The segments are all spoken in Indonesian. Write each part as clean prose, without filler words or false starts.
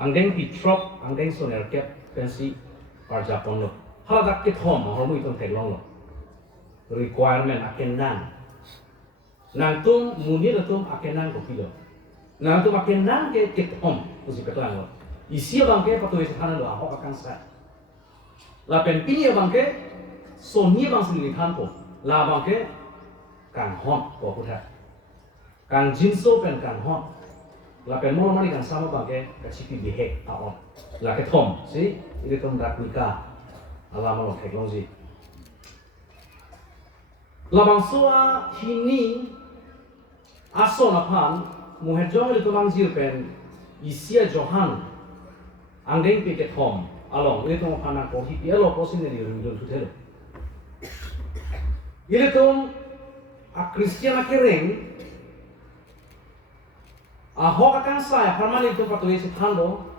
angdeng pitrok angdeng soner kep pensi parjapon lo haladak ke thom hormu itong teglong lo requirement akenan nang tum munir tum akenan ko pilo nang tum akenan ke thom usi petlang lo isi bangke patoi sanan lo ahok akan sa la pen pini bangke sonia bang sendiri tanpo la bangke kang hon ko putha kang jinso pen kang hon la pen mo mari kang sama bangke kachipi bihek aon la ke thom si ini tum rakuika ala mo teknologi la bang soa hini aso na pan muhejong itu bang jil pen isia johan angdeng pe ke thom along ini tum pana ko hi elo posin ni ru tu thelo ini tum a Kristian akereng ahok akan saya permane itu patoi sithando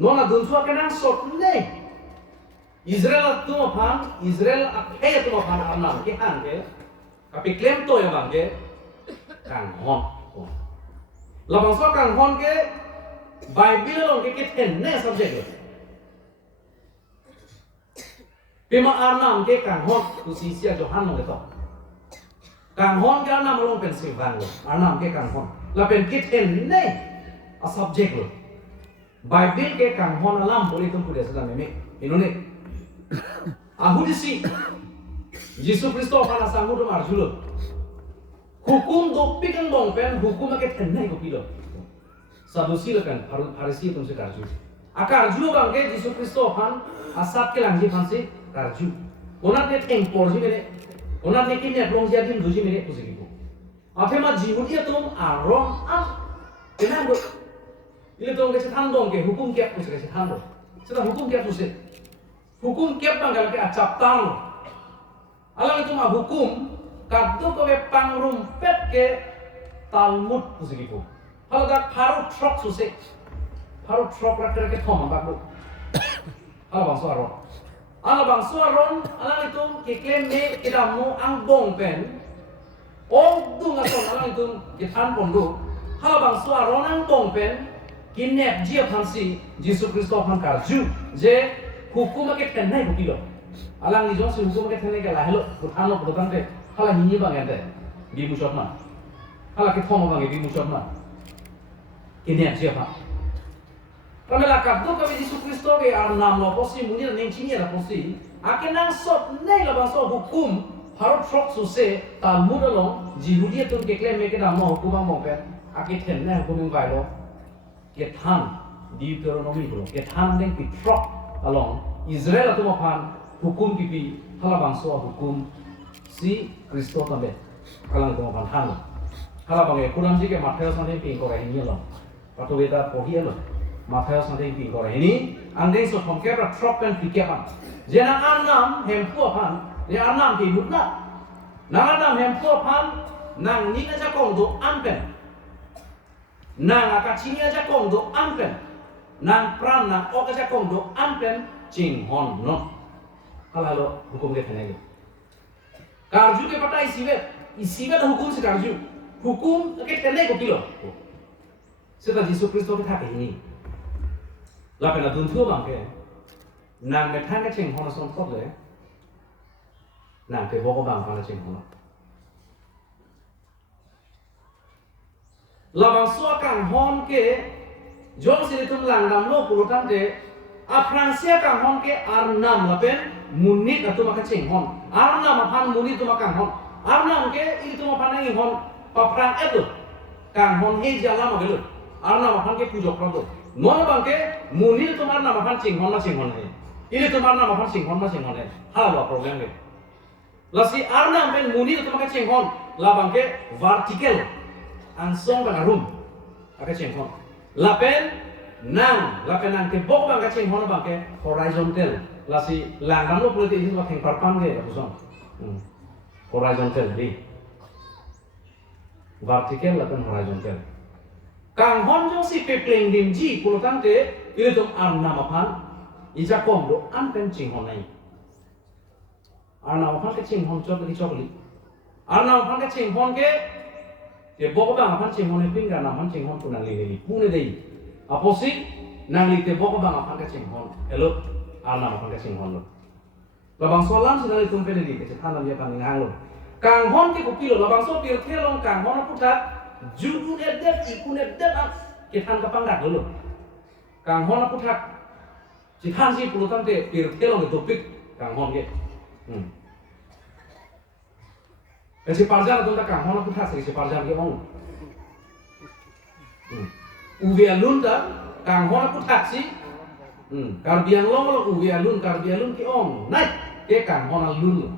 nona dunsu akan sot ne Israel tu apaan Israel akhe tu apaan amna ke han ke tapi klaim to ya bang ke kang hon la bang so kang hon ke Bible long ke ten ne subject lo pema arnam ke kang hon tu sisia Johan lo to kang hon ke arnam long Pennsylvania lo arnam ke kang hon la pen ke ten ne a subject lo Bible ke kang hon alam boleh tu kuda sedang meme inone ahudisi Yesus Kristus kana sangu do marjulo hukum dopi kan bong pen hukum ke tenai ko pilo sadusi kan harisi tum se karju akarju bang ke Yesus Kristus kan asap ke langji pansi karju onat ne teng porji mere onat ne kinya blong jadi duji mere pusi ko afema jibutia tum arom am kenang do ile tum ke than dong ke hukum ke pusi ke than do seda hukum ke pusi hukum kiap bang ke acap tang alang itu mah hukum kaddo ko be pangrumpet ke Talmud pusigipo halo dak paru trok susik paru trok rakere ke thom bakdo halo bang suaron alang itu ke klaim me idamu ang bong pen ong dung ason alang itu ke than pondo halo bang suaron ang bong pen kinep jia phansi Yesus Kristus han karju je hukum ke tenai bukilo alang ni josi hukum ke tenai ke lahelo putano putan te hala hini bang ente di musotma hala ke thomo bang di musotma ini siapa kamela kaddo ka Yesus Kristus ke arnam lo posi muni ning chini ra posi akenang sot nei la bang so hukum harut sok suse Talmud lo jihudia tun ke klem ke damo hukum bang pe ake tenai hukum bai lo ke than Deuteronomy lo ke than deng pi trok along Israel atau mapan hukum kipi hala bangso hukum si Kristo tambe kalang itu mapan han hala bang Quran ji ke Matius nanti ping ko ini lo patu beta pohi lo Matius nanti ping ko ini andeng so thom ke ra trop pen pikepan jena anam hempu pan ye anam ti mutna nang anam hempu pan nang ni aja kong do ampen nang akachini aja kong do ampen nang pran nang okaja kongdo ampen ching hon no halo hukum ke thanai karju ke pata isibe hukum se karju hukum ke thanai ko kilo seta Yesus Kristus ke thake ini la pena dun thu bang ke nang me thang ke ching hon son thot le nang ke boko bang pa ching hon la bang so kang hon ke Jom sini tu langdam lo pulutan de Afransia kang hon ke arnam lapen munit atau makan ceng hon arnam apan munit tu makan hon arnam ke itu makan nang hon paprang itu kang hon he jala magelu arnam apan ke pujo prado non bang ke munit tu arnam apan ceng hon he ini tu arnam apan ceng hon he halo problem ke lasi arnam pen munit tu makan ceng hon la bang ke vertical ansong bang room akan ceng hon lapen nang ke bok bang kacing hono bang ke horizontal lasi langdam lo politik ini bakeng parpam ke busong horizontal di vertical lapen horizontal kang hon jong si pepling dimji pulutan te ile tum arna mapan ija kom do ampen ching hon nai arna mapan ke ching hon chok di chokli arna mapan ke ching hon ke ye bok bang mapan ching hon ping ga mapan ching hon punang li pune dei aposi nang li te bok bang apan ka ching hon hello arna apan ka ching hon lo labang solam sinang li tum pe li ke than lam ya kan ngang lo kang hon ke ko pilo labang so pil the long kang hon putat judu edet ikun edet ke than ka pangdak lo kang hon putat si than si pulu tam te pil the long ke topik kang hon ke si parjan tu ta kang hon putat si parjan ke ong uvi alun ta kang hon putat si karbiang long lo uvi alun karbiang alun ki ong nai ke kang hon alun lo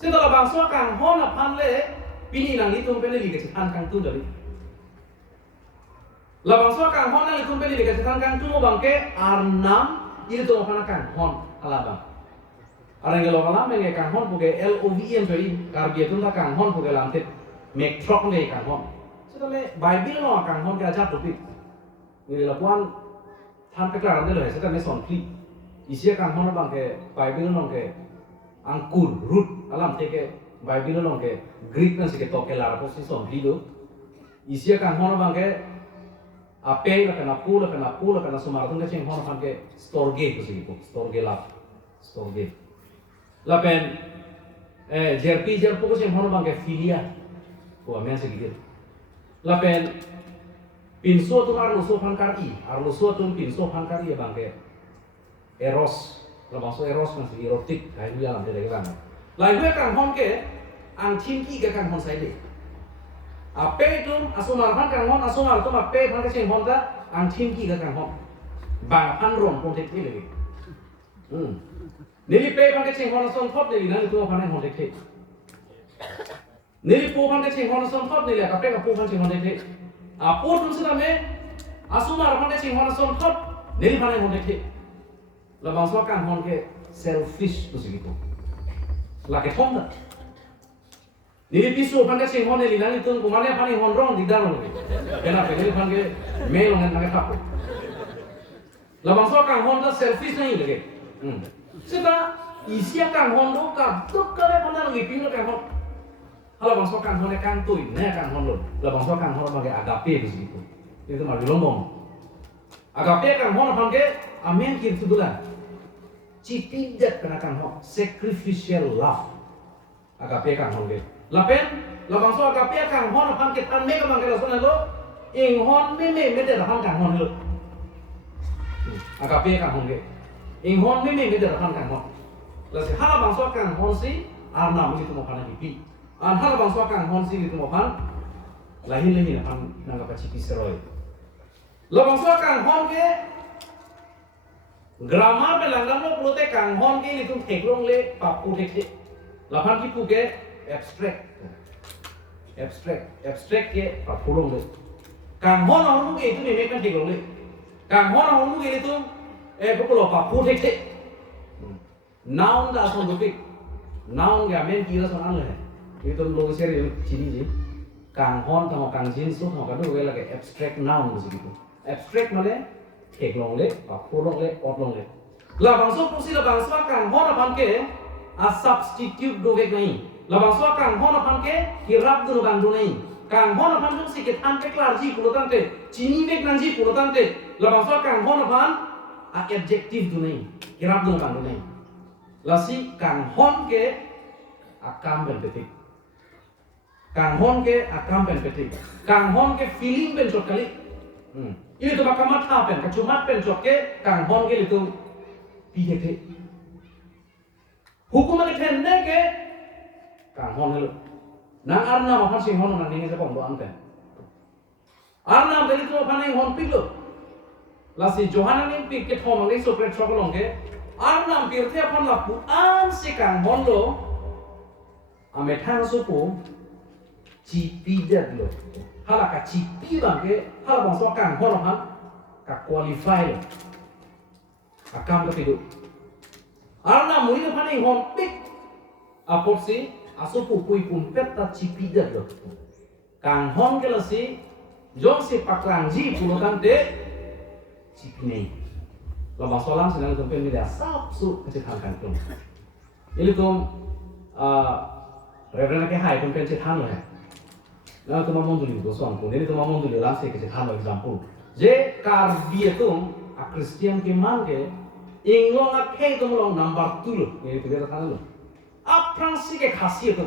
setelah bangsa kang hon apan le pini nang litung pene li ke tan kang tu dari la bangsa kang hon nang litung pene li ke tan kang tu bangke arnam itu tu apan kang hon alabang arang gelo kalam menge kang hon puge LOVM jadi karbia tu ta kang hon puge lam tet make truck le kang hon setelah Bible lo kang hon ke ajak topik ni la puan tan pe klar de le setelah me son kli isia kang hon bang ke Bible lo ke angkur root alam teke Bible lo ke Greek na sike toke lara posi son kli do isia kang hon bang ke ape la kana sumar tu ke cheng hon bang ke storge ko sike storge la pen jerpi jerpo ko cheng hon bang ke filia ko amen sike la pen pinso tu arluso pankari arluso tu pinso pankari bang ke eros la bangso eros masih erotik kai dia lam de kan lai gue kang hon ke ang chinki ke kang hon sai de ape tu asumar pan kang hon asumar tu ape pan ke cheng hon ta ang chinki ke kang hon bang pan rom pon tek le nili pe pan ke cheng hon son thop de na tu pan hon tek nili po pan ke cheng hon son thop de le ka pe ka po pan cheng hon tek apo tu sida me asumar pan ke cheng hon son thop nili pan hon tek la bangsa kang hon ke selfish tu sigitu la ke thong da nili pisu pan ke cheng hon nili nang itu kumane pan hon rong di dalam ni kena pe nili pan ke me long nang ke thap la bangsa kang hon da selfish nahi lage sida isia kang hon do ka tuk ka le pan da ngi ping kang hon hala bangsa kang hon kang tui ne kang hon lo la bangsa kang hon bang ke agape tu sigitu itu mah dilomong agape kang hon pan ke amen ki tu bulan cipidat kena kang hon sacrificial love agape kang hon ge lapen la bangso agape kang hon pan ke tan me ka mang ke la sona lo ing hon me de la pan kang hon lo agape kang hon ge ing hon me de la pan kang hon la si hala bangso kang hon si arna mi tu mo pan ki an hala bangso kang hon si tu mo pan lahin na pan nang ka cipi seroi la bangso kang hon ge grammar pe langgam lo pulote kang hon ke litung theklong le papu thekhe lapan ki puke abstract ke papulong le kang hon hon ke itu me kan theklong le kang hon hon ke litung populo papu thekhe noun da son topik noun ga men ki la son an le itu lo seri chini ji kang hon tamo kang jin so tamo ka do ge la ke abstract noun begitu abstract male theklong le papulong le otlong le la bangso pusi la bangso kang hon apan ke a substitute do vek nahi la bangso kang hon apan ke hirap du bang do nahi kang hon apan du si ke tan pe klar ji pulotan te chini vek nan ji pulotan te la bangso kang hon apan a adjective du nahi hirap du bang do nahi la si kang hon ke akam ben petik kang hon ke akam ben petik kang hon ke feeling ben chot kali ini tu bakamat hapen kacumat pen chot ke kang hon ke itu pideke hukuman pen ne ke kang hon lu nang arna ma pan sing hon nang ninge japong do ante arna beli tu pan ing hon pilo la si johana ning pik ke thom ngi so pre chokolong ke arna pir the pan la pu an si kang hon lo ame thang so pu chi pidat lo hala ka chi pi bang ke hala bang so kang hon han ka qualify lo akam ka pidu arna muri no pani hon pik apot si asupu pui pun pet ta chi pidat lo kang hon ke la si jong si paklang ji pulotan de chi pinei la bang so lam senang tempen mi da sap su ka chi thang kan tum ili tum reverend ke hai tempen chi thang lo Nah, tu mamon dulu itu soal pun. Ini tu mamon dulu langsung kita kan example. Je karbi itu a Christian ke man ke inglong a ke tu long number 2 lo. Ini tu kita kan lo. Aprang sih ke khasiat tu.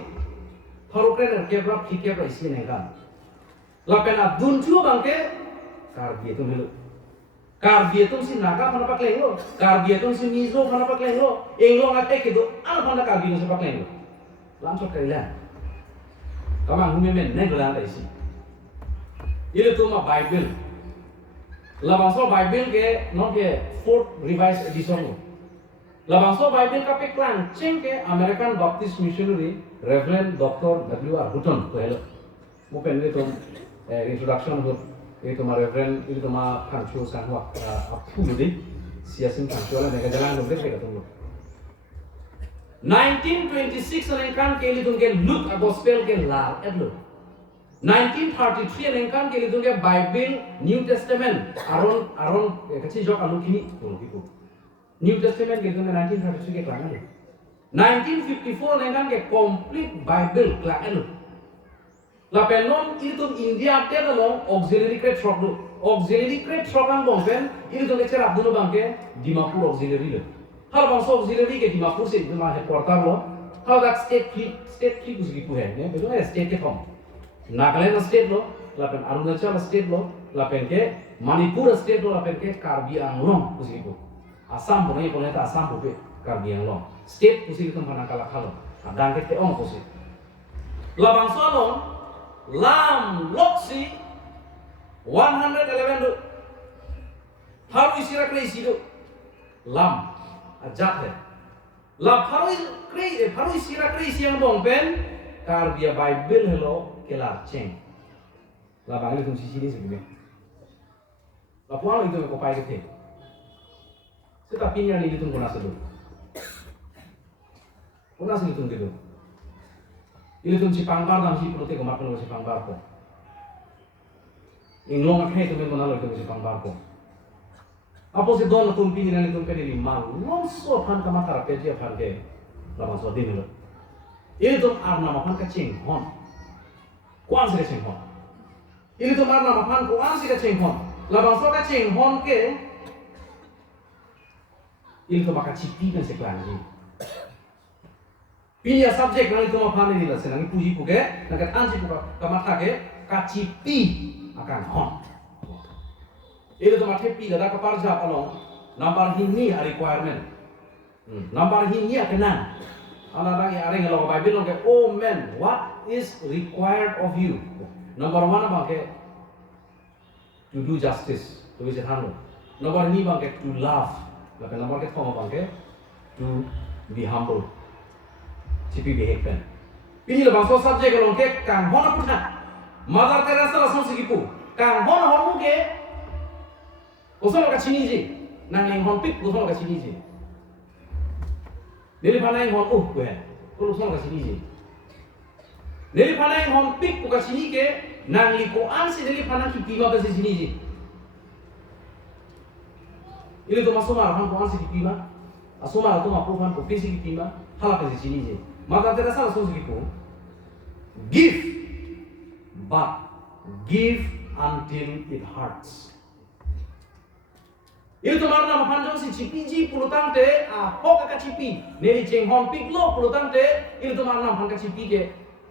Haruknya ke berapa fikir berapa isi nengkan. Lapen a duncu bangke karbi itu dulu. Karbi itu si naga mana pak lenglo. Karbi itu si mizo mana pak lenglo. Inglong a ke itu apa mana karbi itu si pak lenglo. Langsung kailan. Kamang humimen negelan isi. Ini tu mah Bible. Labangso Bible ke non ke fourth revised edition. Labangso Bible ka peklan ceng ke American Baptist Missionary Reverend Dr. W.R. Hutton tu hello. Mungkin itu introduction tu itu mah Reverend itu mah kancu sanwa apa jadi siasin kancu lah mereka jalan lebih mereka tunggu. 1926 nengkan ke itu ke Luke Gospel ke lar edlo. 1933 nengkan ke itu ke Bible New Testament aron kecil jok alu kini tunggu itu. New Testament ke itu ke 1933 ke kelangan. 1954 nengkan ke Complete Bible kelangan. Lapenon itu India te lo auxiliary crate shock lo. Auxiliary crate shock ang bongpen itu ke cerap dulu bangke Dimapur auxiliary lo. Hal bangsa auxiliary ke Dimapur se itu mah headquarter lo. Hal dak state fleet usigipu hai ne. Betul ya state ke kom. Nagaland state lo, lapen Arunachal state lo, lapen ke Manipur state lo, lapen ke Karbi Anglong usigipu. Assam pun ini ta Assam pupe Karbi Anglong. State usigipu mana kala kalo. Adang ke ong pusi. Labangsa lo lam loksi 111 do. Haru isira kreisi do. Lam ajat hai. Lab haru isira kreisi yang bongpen Karbi Bible hello kelar ceng. Labang itu sisi ini sebenarnya. Lapuan itu aku pakai ke. Tetapi yang ini tunggu nasi dulu. Kuna sih tunggu dulu. Ini tunggu si pangbar dan si perutnya kemarin si pangbar ko. Inglong akhirnya itu memang lalu itu si pangbar ko. Apa sih doang tumpi ini tunggu di lima. Nonso pan kamar kerja pan ke. Labang suatu ini loh. Ini tuh arna makan kecing hon. Kuan sih kecing hon. Ini tuh arna makan kuan sih kecing hon. Labang so kecing hon ke. Ini tuh makan cipi kan sekelanji. Pilih subjek nanti itu makan ini lah. Senang puji puke. Nak ansi puka kamata ke kacipi akan hon. Ini tuh makan pi ada kapar jawab along. Nampak ini requirement. Nampak ini kenan. Anak-anak yang ada kalau Bible orang ke, oh man, what is required of you? Number one apa ke? To do justice, to be sederhana. Number ini bang ke to love. Lalu number ke apa bang ke? To be humble. Cipi behekkan. Ini lah bang so subjek kalau ke kang hona punya. Mother Teresa langsung segitu. Kang hona hormu ke? Usah lo kacini je. Nang yang honpik usah lo kacini je. Nili panai hon gue, kalau usah kasih ni. Nili panai hon pik buka sini ke, nang likoan si nili panai kipima kasih sini je. Ini tuh masuk marah hon koan si kipima, asal marah tuh mapu hon kopi si kipima, halah kasih sini je. Maka tidak salah langsung segitu. Give, but give until it hurts. Itu kemarin nama panjang si cipi pulutan te, hok kakak cipi. Neri ceng hon pik lo pulutan te, itu kemarin nama kakak cipi ke,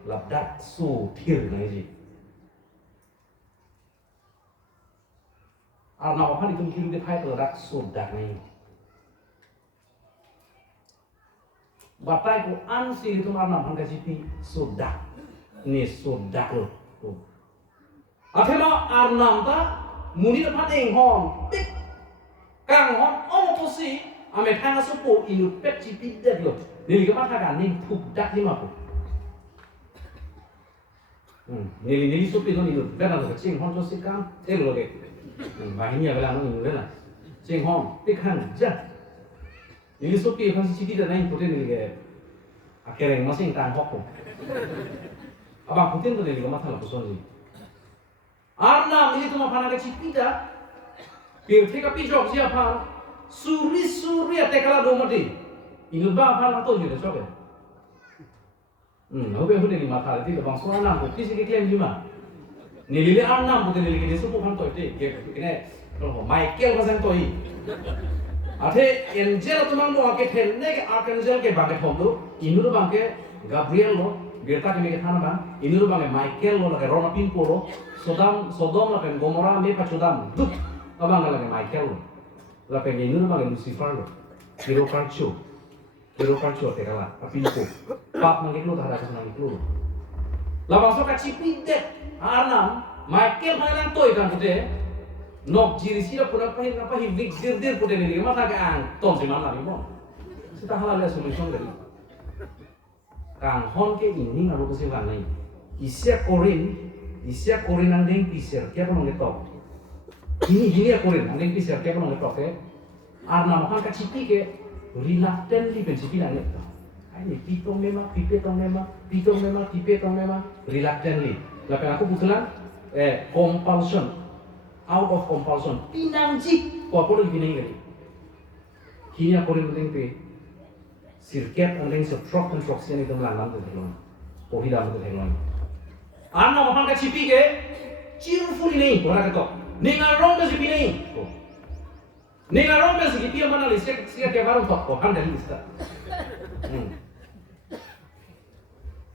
labdat so tir nai. Arna apa itu mungkin dia kaya labdat so dak nai. Batai ku ansi itu kemarin nama kakak cipi so dak, ni so dak lo. Akhirnya arnam ta, muni dapat hon pik. Kang hon posi ame tanga supo inu pet cipi dek lo. Nili kematakan nih puk dak lima puk. Nili supi lo inu benar lo cing hon posi kam lo ke. Bahinya belang lo inu benar. Cing hon pikan jah. Nili supi kan si cipi dah naik putin nili ke. Akhirnya masih tang hok. Abang putin tuh nili kematakan lo posi. Arna ini tuh mah panah ke cipi dah. Pirti kapi jok siapa? Suri atekala domadi. Inul ba apa nato juga coba. Hobi hobi ni mata itu bang soalan aku. Kisi klaim juga. nilili anam putih nilili kini suku kan toy deh, kene kalau Michael pasang toy, ate angel tu mang mau ke thenne ke archangel ke bangke thom tu, inuru bangke Gabriel lo, gerta kini ke thana bang, inuru bangke Michael lo lagi Roma Pimpo lo, Sodom lagi Gomora me pacudam, duk, abang lagi Michael lo, lagi inuru bangke Lucifer lo, Hero Carcho tekala, Pimpo, pap nangik lo tahara kesenang itu lo. Labang so kacipi det anam Michael mangan toy kan putih nok jiri sila pun apa hivik dir putih ni mata ke ang ton si mana ni mo kita halal solution dari kang hon ke ini ngaru ke siwan ni isya korin ang deng pisir kaya pun ngetok ini korin ang deng pisir kaya pun ngetok ke anam kan kacipi ke reluctantly pensipi lang ngetok ini pitong memang, tipe tong memang, reluctantly. Lalu aku kebetulan compulsion, out of compulsion, pinangjik, apa lagi pinang ini? Kini aku penting pe, sirket andeng setrok dan troksian itu melanggar tu tengok, pohida tu tengok. Anak makan kacipi ke, cheerful ini, orang kata, nengar rong tu siapa ini? Nengar rong tu siapa dia mana list? Siapa dia baru tak, orang dari list.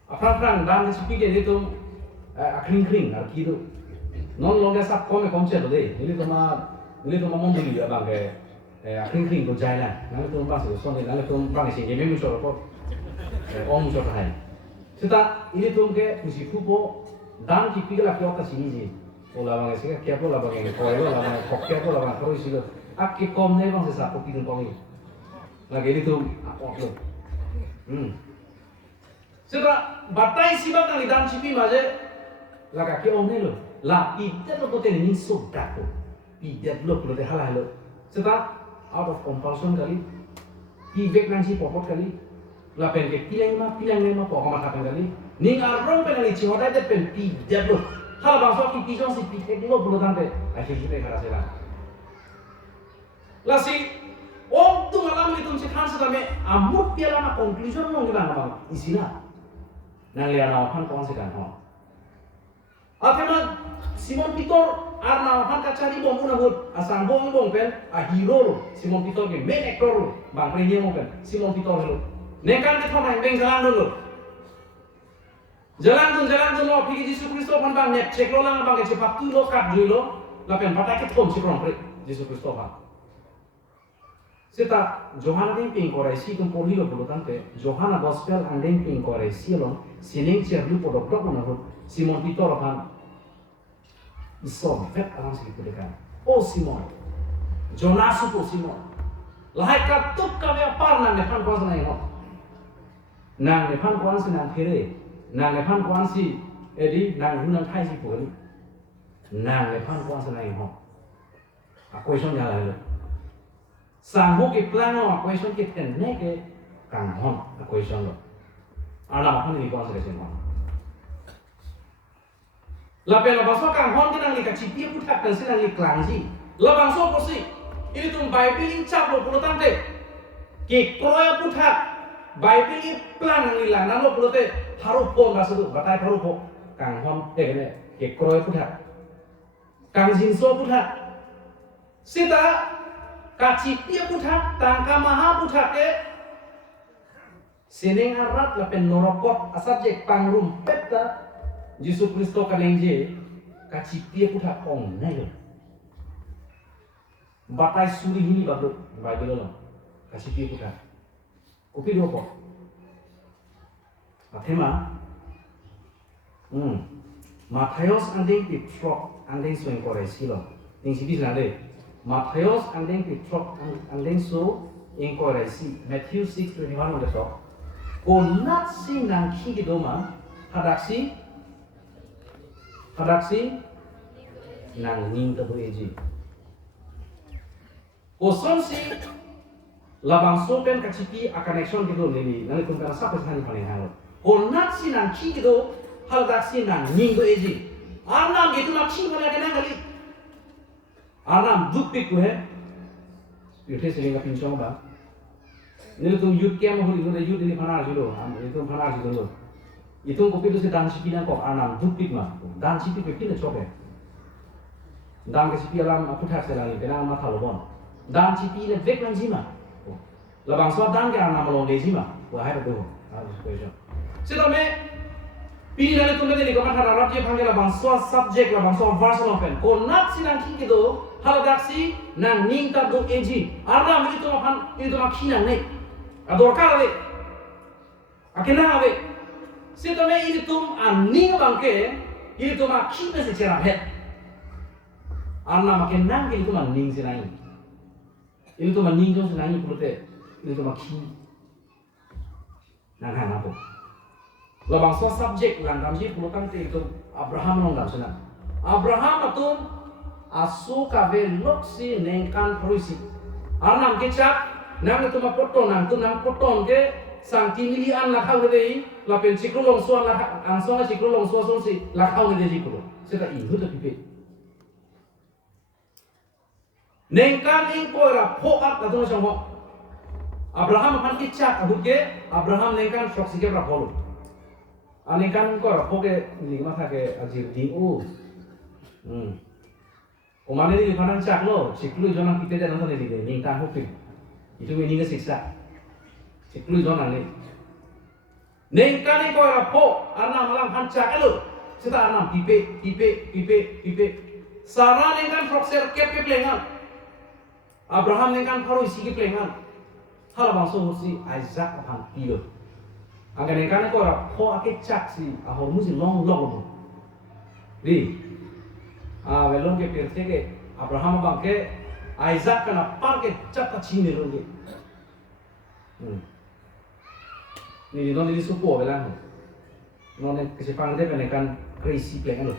Apran dan speaker itu kering arki itu non longer sab kome konsep deh ini tuh mah mondi ya bang kayak kering tuh jalan nanti tuh bang sih soalnya nanti tuh bang sih game muncul apa om muncul hai kita ini tuh kayak musik fubo dan speaker lagi otak sini sih olah bang sih kayak apa lah bang koyo lah bang koknya apa lah bang terus itu akik kom nih bang sih sab kopi tuh komi lagi ini tuh apa tuh Setelah batai sibak nang lidan cipi maje, laga ke omne lo, la pidet lo poten ini sodak lo, pidet lo pote halal lo. Setelah out of compulsion kali, pivek nang si popot kali, la pen ke pilang lima pokok makapan kali, ning arong penali cihoda de pen pidet lo, hal bangsa ki pijon si pidet lo pote tante, akhir kita kara sela. La si om tu malam itu si kan sedame amut piala na conclusion mo ngilang bang isina. Nang lihat nawapan kawan sekan ho. Akhirnya Simon Peter nawapan kacari bom pun abut asang bom pen hero Simon Peter ke main actor bang premier mo pen Simon Peter lo. Nekan kita main beng jalan dulu. Jalan tu lo pergi Yesus Kristus pan bang nek cek lo lang bang ke cepat tu lo kat lo lapen patai ke tom cikrong pre Yesus Kristus bang. Seta Johanna demping korai si tum poli lo bulu tante Johanna gospel and demping korai si lo sineng cerdu podok dok na Simon Peter kan isom vet alam segitu dekan oh Simon Jonas itu Simon lahai katuk kami apa nang depan kuasa nang ingat nang depan kuasa nang kiri nang depan kuasa edi nang hunang thai si poli nang depan kuasa nang ingat aku isom jalan lo sanggup ke plano aku isom ke tenne ke kanghon aku isom lo anak makan ini kuasa kesemua. Lapen labangso kanghon kita nang cipi putak dan senang kelangji. Labangso posi ini tuh Bible ini cap lo puluh tante. Ke kroya putak Bible ini plan nang ilang nang lo puluh te harupo bahasa tu batai harupo kanghon kene ke kroya putak. Kangjinso putak. Sita kacipi putak tangka maha putak ke seneng arat lapen norokot asabjek pangrum peta Yesus Kristus kalengje kacipia putak ong nayo batai suri ini baru Bible lo kacipia putak kopi dua kok atema Matius andeng Petrok andeng so enkoresi lo ting sibis nade Matius andeng Petrok andeng so enkoresi Matthew 6:21 udah so Onat si nang kiki doma hadaksi nang ning tebu eji. Oson si labang sopen kacipi a connection gitu nini nanti kun kana sampai sana paling halo. Onat si nang kiki do hadaksi nang ning do eji. Anam gitu nak sing kana kana kali. Anam dupik ku he. Yute sering pincong ba. Ini tuh youth camp hulu itu youth ini panas dulu, itu panas dulu. Itong kopi itu sedang sipinan kok anam dupik mah, dan sipi kopi itu coba. Dan ke sipi alam aku tak selang ini, kenapa mata lobon. Dan sipi ini vek lanji mah. Labang suat dan ke anam melong desi mah, wahai betul. Harus question. Sedame pilihan itu menjadi kemana harap dia panggil labang suat subject, labang suat verse novel. Konat sinang kiki itu hal daksi nang ningta do eji. Arna itu mah kinang nih. Ador kala nih. Akhirnya apa? Sedame ini tuh aning bangke, ini tuh mah kita secara head. Arna makin nang itu mah ning sinang. Ini tuh mah ning jong sinang perute. Ini tuh mah ki. Nang apa? Labang so subject lang kami pulutan itu Abraham nong dalam sana. Abraham itu asu kafe loksi nengkan perusi. Arnam kecap nang itu mah potong nang tu nang potong ke sang timilian lakau gede lapen cikru long suan lak angsuan cikru long suan si lakau gede cikru. Seda ibu tu pipi. Nengkan ing koira poat atau macam apa? Abraham akan kecap abut ke Abraham nengkan sok sikit rapolu. Nengkan koira poke lima tak ke ajir diu. Omane ni panan cak lo, ciklu jonan kita dah nonton ni nengkan hoki. Itu ini siksa. Ciklu jonan ni. Nengkan ni koira po, anak malam hancak lo. Kita anak pipe. Sarah nengkan frokser kep lengan. Abraham nengkan paru isi lengan. Hal bangsa mesti Isaac akan pilih. Angkat nengkan ko ra po ake cak si ahor mesti long. Di. Belum ke pirte ke Abraham bangke Isaac kana par ke cak ta chine lo ke. Ni non ni supo belang. Non ke sepang de nengkan crazy plan lo.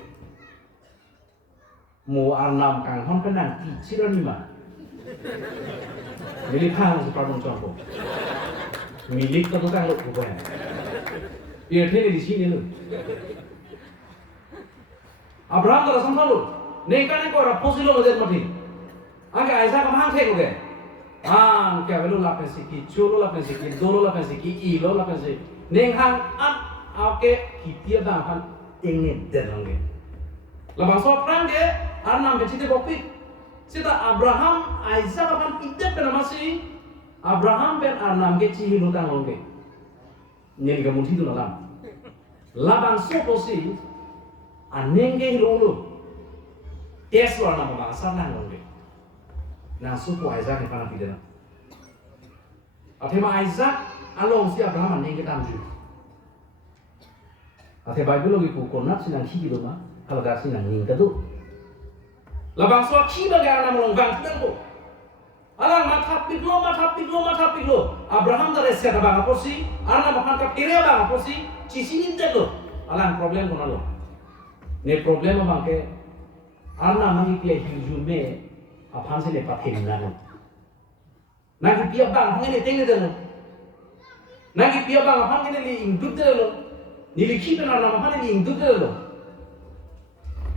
Mo arnam kang hon penan ti chiranima. Milik hang separuh contoh. Milik tu kan lo bukan. Ia tadi di sini lo. Abraham tu rasa malu. Nengkan ko raposi lo mesti mati. Angka Isaac kamang thek lo ke. Angka belum lapen siki, chulo lapen siki, dolo lapen siki, ilo lapen siki. Nenghang ke kitia bangkan ingin derangge. Labang sopran ke arnam becite bopik. Sita Abraham Isaac akan tidak pernah masih Abraham pen arnam ke cihi lutang longge. Nyeri kamu itu dalam. Labang soposi anenge hilolu. Teslo arnam bangsa nang longge. Nang suku Isaac yang pernah tidak. Athema Isaac along si Abraham anenge tamju. Athema Bible lagi konat sinang higi doma. Kalau kasih nang ingin tu. Labang suat kiba gana melonggang tu. Alang matapik lo. Abraham dah reset abang apa sih? Alang makan tak kiri abang apa sih? Cisi ni lo. Alang problem kena lo. Ne problem abang ke. Alang magi dia hijume. Apaan sih lepas hilang lo. Nagi pia bang hang ini tengah dah lo. Nagi pia bang apaan ini li induk dah lo. Niliki benar nama apaan ini induk dah lo.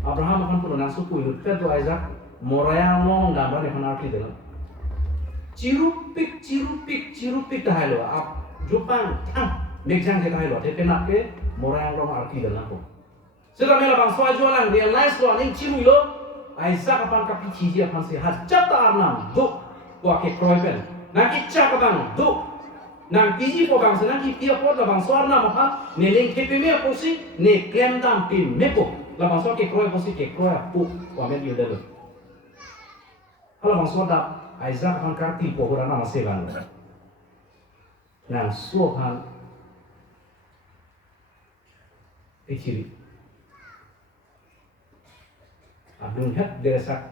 Abraham akan pun nang suku itu tu Isaac moraya long gambar yang arti dalam cirupik dah lo Jepang megjang kita lo tapi nak ke moraya long arti dalam pun setelah mela bangsa jualan dia nice lo ning ciru lo Isaac akan kapi cici akan si hajat arnam do ke kroiben nak cak bang do nang piji po bangsa nang pia po la bangsa arnam apa neleng kepe posi ne klem dam pim mepo la bangsa ke kroy posi ke kroy pu wamen yo dalo kalau bangsa dak Isaac akan karti po hurana maselan nang suohan iciri abdun hat desak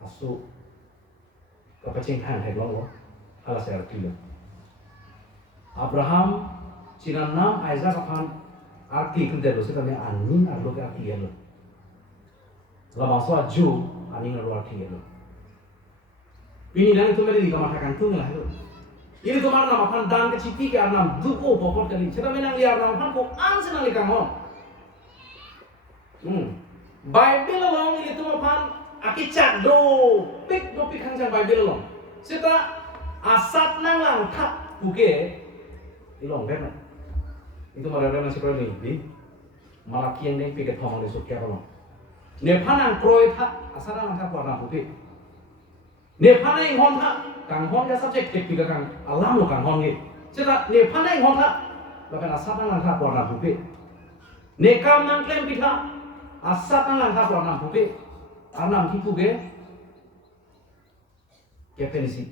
asu kapacing han hai lo ala saya arti Abraham Cina nam Isaac akan arti kerja lo sekarang aning arlo ke arti lo. Lama soal ju aning arlo arti lo. Ini dan itu mereka mengatakan tu lah lo. Ini tu mana nama kan dan kecipi ke anam duko pokok kali. Kita menang liar nama kan ko ang senang likang ho. Bible long ini tu mapan akicat do pik hang Bible long. Kita asat nang lang tak buke ilong kan. itu mereka masih perlu di malaki yang neng pikir thong di sukya kalau Nepana kroy tha asara nang tha warna putih Nepana yang hon tha kang hon ya subject pikir kang alam lo kang hon ni cita Nepana yang hon tha bahkan asara nang tha warna putih Nekam nang klaim pitha asara nang tha warna putih anam kipu ge kepenisi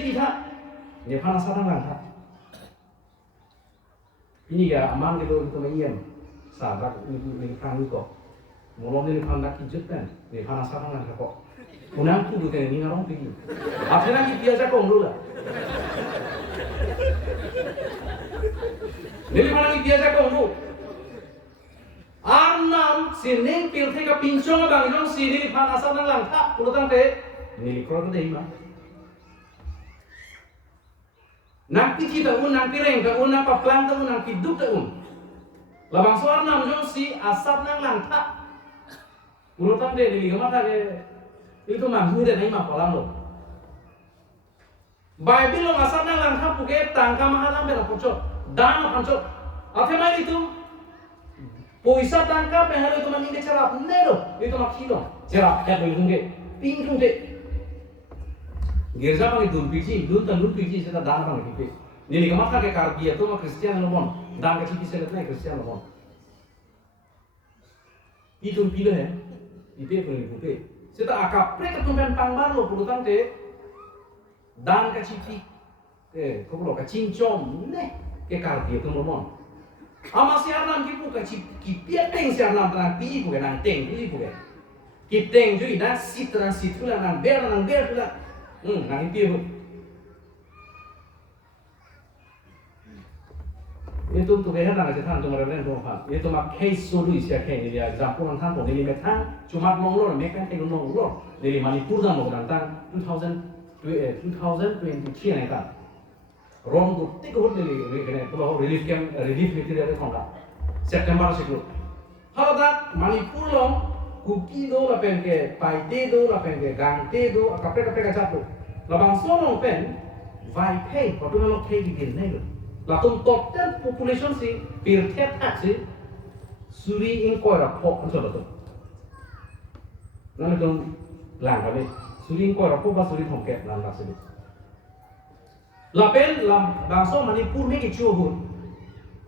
pitha Nepana asara nang tha ini ya aman gitu itu mengiam sahabat ini kan itu mulai ini kan nak kijut kan ini kan asal kan kok unang tu kan ini orang pergi akhirnya kita biasa kong dulu lah ini kan kita biasa kong dulu Arnam sini pilih ke pincong abang itu sini kan asal kan langka pulutan teh ini kalau tu mah Nanti kita nang pireng ke nang paplang ke nang piduk ke labang suar nam jong si asap nang langka urutan deh di liga mata ke itu mah hude nai mah palang lo Bible lo asap nang langka puke tangka mahalam bela pocot dan pancot ate mai itu poisa tangka pehalo itu mah inde cerap nero itu mah kilo cerap kat boleh tungge ping tungge Gerja pang dun piji, dun tan dun piji seta dan pang pipi. Nili kamat ke kargia tu mah Kristian nomon, dan ke cipi selet nai Kristian nomon. Itu pilih ya, itu pun pipi. Seta akap pre ketumpen pangbar lo pulutan te, dan ke cipi, kau lo ke cincom, ne ke kargia tu nomon. Ama siaran kipu ke cipi teng siaran tanah pi bukan nang teng pi bukan. Kiteng juga na sitran situlah nang ber tulah. Nang itu itu tuh kayaknya nang cerita tuh mereka tuh apa? Itu mah case solusi ya kayak ini ya. Example nang tuh ini metang cuma nongol, mereka tinggal nongol. Dari Manipur dan mau datang 2023 nih kan. Rom tuh tiga hari ini kalau relief material itu kan September sih. Kalau tak Manipur long Kuki do la pen ke paite do la pen ke gangte do kapre kacap do labang sonong pen vai pay patu lo ke digin nego la tum total population si pirthet hat si suri in kora pok anso do nang tum lang kali suri in kora pok ba suri thongket lang la si la pen lam bangso Manipur ni ke chuhun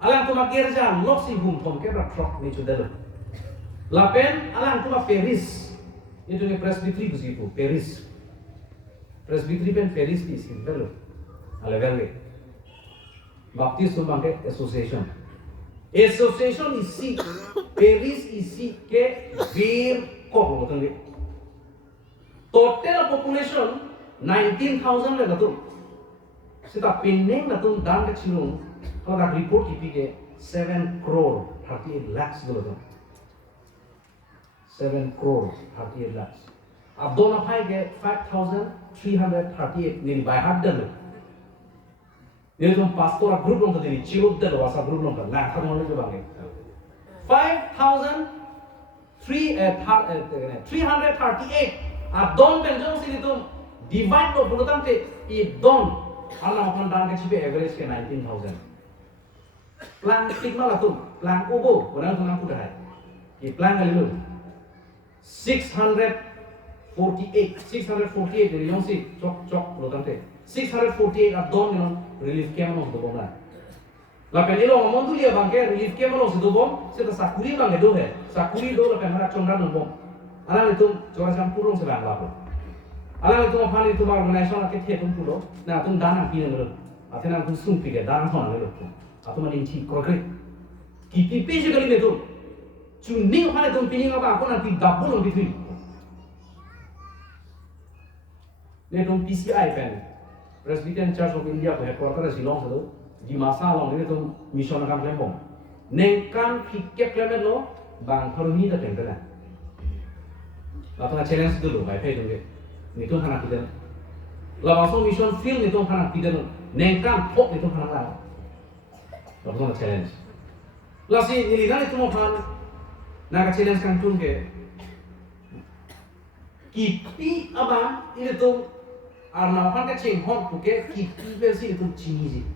alang tumakirja loksi hum thongket ra trok ni chudelo Lapen alang cuma Paris itu ni presbytery begitu Paris presbytery pen Paris di sini belo level Baptist Bangke Association isi Paris isi ke bir kok betul total population 19,000 le betul seta pinning betul dan kecilung kalau ada report kipike 7 crore 38 lakhs betul 7 crore 38 lakhs. Abdona Pai get 5,338 nili by heart dalo. Nili tum pastora group long tadi chilud dalo wasa group long kan lah kamu lagi bangke. 338 Abdon penjong sini tum divide lo bulutan te idon alam akan dan kecipe average ke 19,000. Plan stigma lah tum plan ubo orang tu nak kudai. Ki plan kali lu 648 dari yang si cok lo tante 648 adon yang relief camp nos do bomla la penilo ngomong tu dia bangke relief camp nos do bom seta sakuri bangke do he sakuri do la penara chongra no bom ala itu chora sam purong sebang lapo ala itu phani tu bar organization ke the tum pulo na tum dana pi ngelo athena tum sum pi ke dana thon ngelo atu mani chi konkret ki pi pe je kali me tu Chuning hane tum pining apa aku nanti double lebih tinggi. Ini tum PCI pen, Presbyterian Church of India headquarters Silong itu di masa long ini tum mission akan kelempong. Nengkan fikir kelemen lo bang peruni dah tenggelam. Lalu challenge dulu, baik itu je. Ini tum hana kita. Lalu mission field itu hana kita. Nengkan pok itu hana lah. Lalu challenge. Lalu niliran itu mau hana Naga challenge kan tun ke kipi aba ini tu arna pan ka ching hot puke kipi versi itu chingi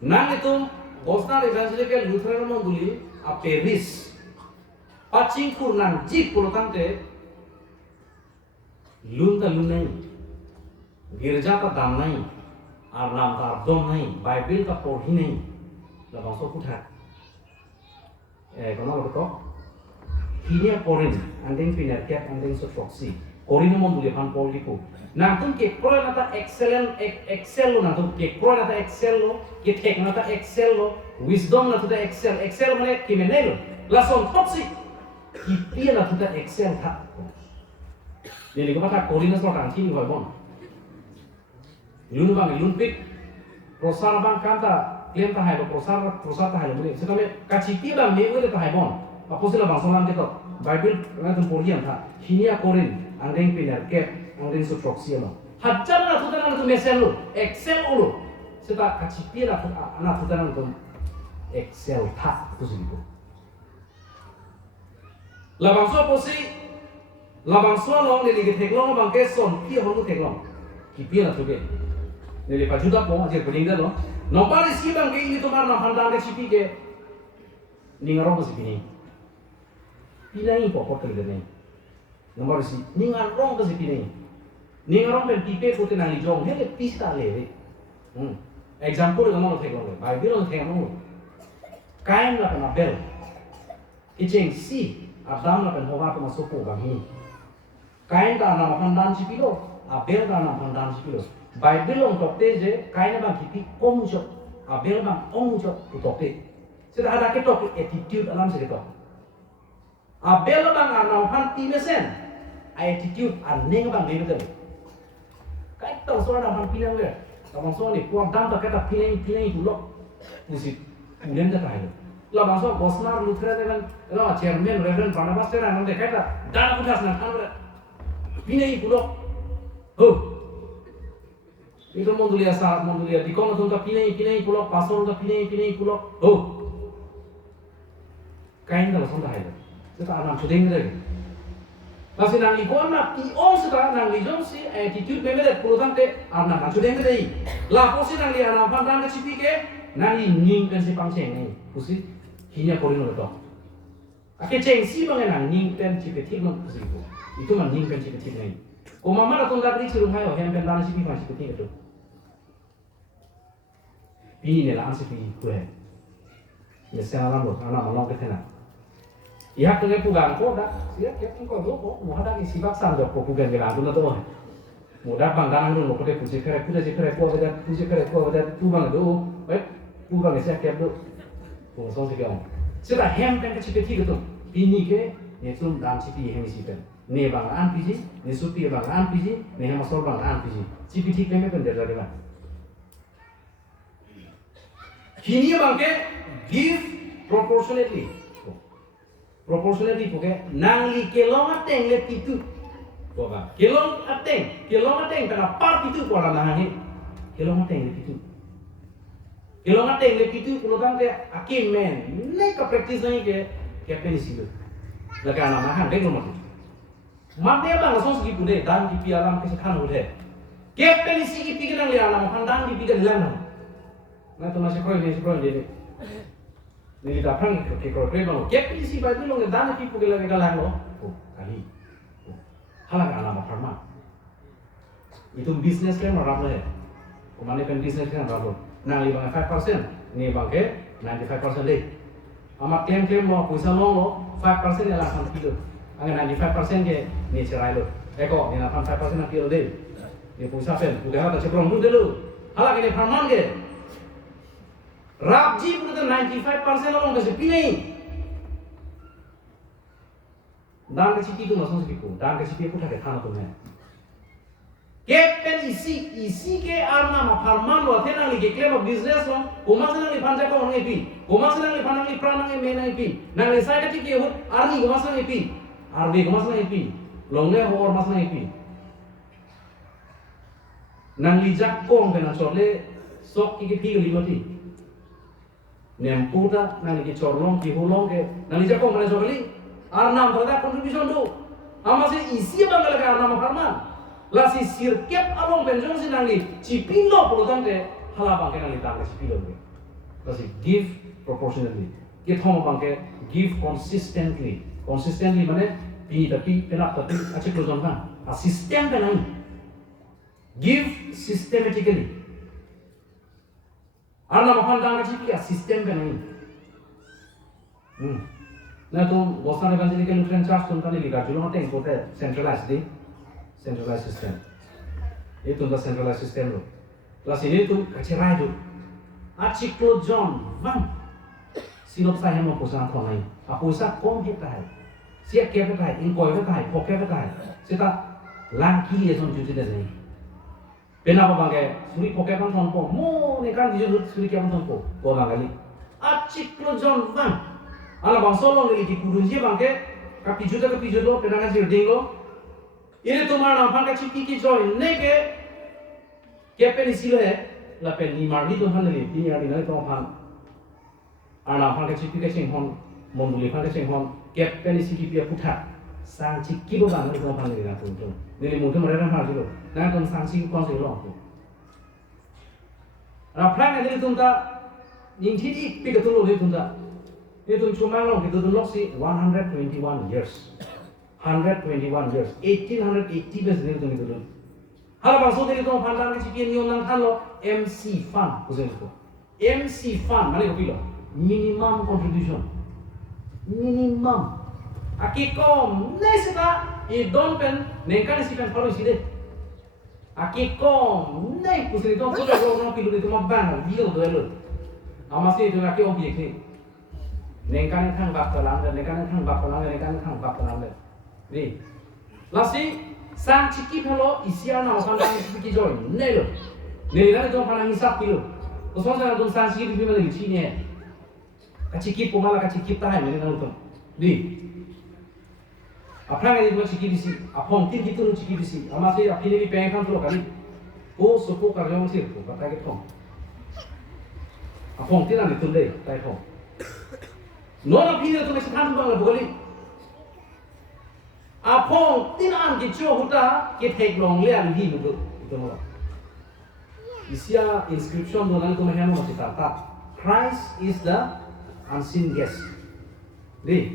Nang itu Boston Evangelical Lutheran Monduli a Paris pacing nang jip polotante lun नहीं गिरजा का दाम नहीं और नाम का अर्दम नहीं बाइबल का पढ़ी नहीं लबांग सो कुठा कौन लोग तो हिने पढ़ें अंडिंग फिनर क्या अंडिंग सो ट्रॉक्सी कोरिनो मंदुले फान पढ़ लिखो नाम तुम के क्रोय ना था एक्सेल लो ना तुम के क्रोय ना था एक्सेल लो के टेक ना था एक्सेल लो विजडम ना था एक्सेल मने कि में नहीं लो लासों ट्रॉक्सी कि पिया ना था एक्सेल था Jadi kita kata Korinus lo kan kini bon. Lun bang lun pik prosar bang kanta klien tahai lo prosar tahai lo boleh. Sekarang kacipi bang me boleh tahai bon. Apa sih lah bang solam kita Bible kan tu polian tha. Hinia Korin angdeng pinar cap angdeng so proxy lo. Hajar na tu tangan tu mesel lo Excel lo. Seta kacipi lah anak tu tangan tu Excel tha tu sih itu. Labang so posi labang suan long nili ke teklong bang keson kia honu teklong kipi na tuke nili pajuda po aje beringa lo nomor isi bang ke ini tomar na handang ke cipi ke ningarong ke cipi ni pinai po ko kele ni nomor isi ningarong ke cipi ni ningarong ben tipe ko te na li jong hele pista le example ga mo teklong le bai bilo teklong kain la na bel icheng si adam la pen hoga to masopo bang hi kain ka nama pandan sipilo, abel ka nama pandan sipilo. Bible on tokte je kain bang kipi omjo, abel bang omjo utokte. Sudah ada ketok attitude alam segitu. Abel bang nama pan timesen, attitude aneh bang begitu. Kain tahu soal nama pan pinang le, nama soal ni kuat dam tak kata pinang itu loh, mesti pulen tak ada. Lah bangsa Bosnar Lutheran dengan chairman Reverend Barnabas Tera nanti kata dan putas nak anu pinai pulok, itu mondulia saat mondulia di kono tuh pinai pulok, pastor tuh pinai pulok, kain kalau sonda itu, kita anak sudah ini. Masih nang ikon nak iong sudah nang lijong si attitude memang puluhan te anak sudah ini. Lah posi nang lihat anak pandang ke cipi ke, nang ning kan si pangceng ni, posi hinya Korinus itu. Akhir cengsi bangen nang ning kan cipi tiga posi itu mah ning kan cipi tiga ni. Kau mama datang dari cirum hayo, yang pendana cipi masih cipi itu. Ini ni lah ansih pi kue. Ya sekarang lo, anak malam ke sana. Ia kena pugang kau dah, siap kau tu kau, mau ada isi baksan jauh kau pugang ke lantai tu. Mudah banggaan dulu, kau tu puji kere kau ada tu bang tu, pugang siap tu, kau song sikit orang. Sudah hem kan cipi tiga tu, ini ke, ni cium dan cipi hem isi kan. Ni bang anpiji, ni supi bang anpiji, ni hem masuk bang anpiji. Cipi tiga ni kan jadi bang. Kini bang ke give proportionately. Proportionately pokoknya nangli kelong ateng le pitu, boga kelong ateng pada part itu orang nahangi kelong ateng le pitu kalau tang ke akim men, neka practice lagi ke penisi tu, lagi anak nahan dek nomor tu, mati apa langsung segi pude dan di pialam kesekan udah, ke penisi kipi kita lihat anak pandang di pikan hilang, nah tu masih proyek ni. Ni datang ke korporat bang, kep isi baju lo ngedana kipu ke lagi kalah lo, kali, halang alam farma, itu bisnes kan orang le, kemana kan bisnes kan orang lo, nang bang 5%, ni bang ke 95% le, amat klaim lo, puasa lo 5% ya langsung kilo, angin 95% ke ni cerai lo, eko ni 5% nak kilo le, ni puasa pen, bukan ada ceplong dulu, halang ini farman ke. Rabji pun 95% orang kasi pinai. Dan kasi itu masuk segitu. Dan kasi itu tak ada tu men. Kepen isi ke arna ma farman lo tena li ke klema business lo. Koma senang li panja ko orang epi. Koma senang li panang li pranang e mena epi. Nang li saya kati ke hut arni koma senang epi. Arni koma senang epi. Longne ho or masang epi. Nang li jak kong kena chorle sok ki ke limoti. Nemputa nang ki corlong ki hulong ke nang ija ko ngale jogli arnam pada contribution do amase isi bangala ka arnam farman la si sirkep along benjong si nang li cipilo pulutan ke hala bang ke nang li tang cipilo ke Kasi give proportionately. Kita thong bangke give consistently. Consistently mana pi tapi penap tapi acik lo kan. A system penai. Give systematically. Arna makan tang acik a system penai. Nah tu Boston Evangelical Lutheran Church tu tadi lihat dulu nanti ikut centralized system. Itu untuk centralized system lo. Kelas ini tu kecerai tu. Acik lo John Van. Sinop saya mau pusat thong lain. Apa pusat kom hetai. Siap kaya hetai, ingkoi hetai, pok hetai. Kita langki ya son cuci dah ni. Kenapa bangke? Suri pok kan thong po. Mo ni kan dijun suri kaya thong po. Ko bangkali. Acik lo John Van. Ala bang solo ni di kudunji bangke kapi juta lo penangan jirding lo. Ini tu mana nampak kacik kiki join neke kepen isilo है lapen ni marli tu han ni ini ada ni tu han ana han kacik kiki hon monduli han kacik hon kepen isi kiki putar sang ciki lo bang ni tu han ni tu tu ni mudah mereka han tu nah tu sang ciki kau sih lo tu. Raplang ni tu ta ning tidi pikir tu lo ni tu ta. Itu cuma lo gitu tu sih 121 years. 121 years. 1880 years ni tu gitu. Hal bangsa ni tu pandang ni cikin ni orang kan lo MC fund, kusen itu. MC fund mana kopi lo? Minimum contribution. Minimum. Akikom, nesita idon pen nengkan si pen kalau isi deh. Akikom, neng kusen itu sudah lo pilu itu mah bang, bilo tu elu. Amasi itu akikom biak ni. Nengkan yang bak telang dan nengkan yang bak telang dan nengkan yang bak telang dan. Ni, lasi sang ciki pelo isian nama pandang ciki join, nelo. Neliran itu pandang hisap pilu. Kosong sana tu sang ciki pilu mana cini eh. Kaciki pemala kaciki tahan neliran tu. Ni, apa yang itu ciki disi, apa mungkin gitu ciki disi. Amasi apa ini pengkan tu kali. Oh, suku kerja mesti tu, kata kita. Apa mungkin ada tu deh, tak tahu. Nona pindah tu masih kan bang boleh. Apong tinan kita huta kita long lian di mulut itu malah. Isia inscription tu nanti tu macam mana kita tak. Christ is the unseen guest. Di.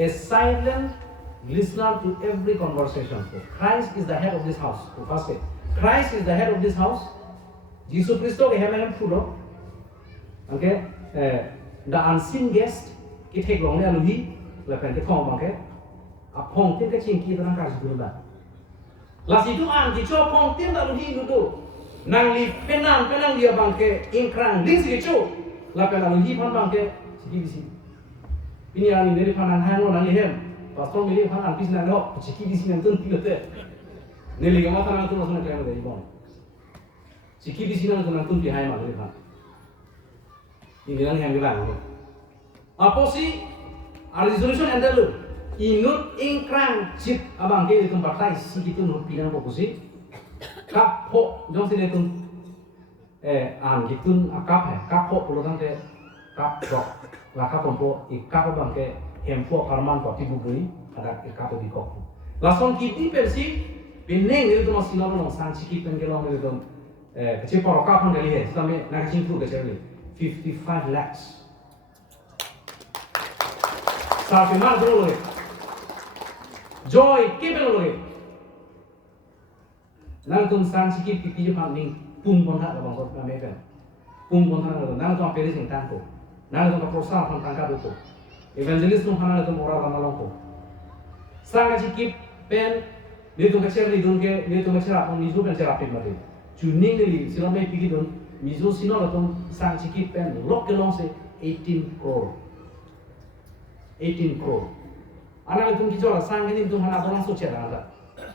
A silent listener to every conversation. Christ is the head of this house. First, Christ is the head of this house. Jesus Christo ke hemen fulo. Okay. The unseen guest kita long lian lebih lepas itu kau bangke, apong tin kecingki tu nak kasih dulu dah. Las itu kita apong tin dah lebih dulu. Nang li penang dia bangke ingkrang ling sikit lepas lalu pan bangke sikit bisi. Ini yang ini panan hang orang lihem. Pastor milih panan pis nang lo sikit bisi nang tu tiga te. Nili gamau tanang tu masuk nak kaya mana ibon. Sikit bisi nang tu nang tu pihai mana lihat. Ini nang yang bilang. Apa sih? Ada resolution yang dulu. Inut ingkrang chip abang ke di tempat lain sikitu nut pinang fokusi. Kapo jom sini tu gitu kapo puluh tante kapo laka pompo kapo abang ke hempo karman ko tibu bui ada kapo di kok. Langsung kiti persi pineng itu tu masih nol sang ciki penggelong itu kecil poroka pun kali sampai nak cingku kecil 55 lakhs. Sampai mana dulu joy kebel dulu. Nang tum sang sikit pipi jepang ning pung bontak abang kau Amerika. Pung bontak itu nang tum apeli sing tangko. Nang tum kaprosa pun tangka itu. Evangelis tum hana tum orang lama longko. Sang sikit pen dia tum kecil ke dia tum kecil apa mizu pen cerapin mati. Juning ni sila mai pergi tum mizu sino tum sang sikit pen lok kelong se 18 crore. 18 crore. Anak itu kita orang sang ini tu hana orang sosial ada.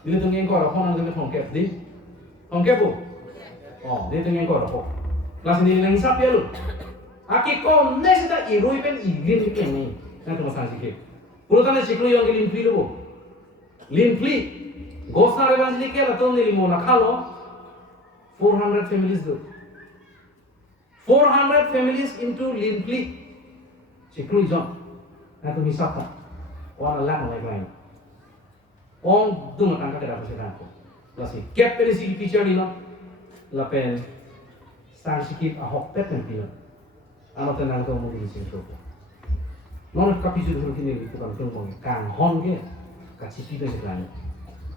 Dia tu ngengkau orang orang tu ngengkau di, ngengkau bu. Oh, dia tu ngengkau orang. Kelas ini yang hisap ya lu. Aki kau nesta irui pen igin ikan ni. Nanti masang sikit. Puluhan siklu yang limpli lu. Limpli. Gosna evangelical atau ni limona kalau 400 families tu. 400 families into limpli. Siklu John. Nanti misapa, orang lang lain. Orang tu nak angkat dari apa sekarang? Lasi, kep dari segi picture ni lah, lapen sang sikip ahok pet yang pina ano tenang to mo di sing sopo non kapisu dulu kini itu kan tuh kang hon ke kacipi be sekarang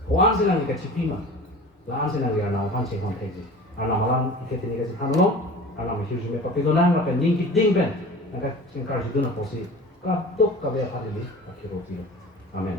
wan senang kacipi mah lan senang dia nau kan cek hon teji ana malam iket ini kasih hano ana masih cuma papi donang apa ningkit ding ben angkat singkar situ na posi katok kabe hari ini akhir roti amen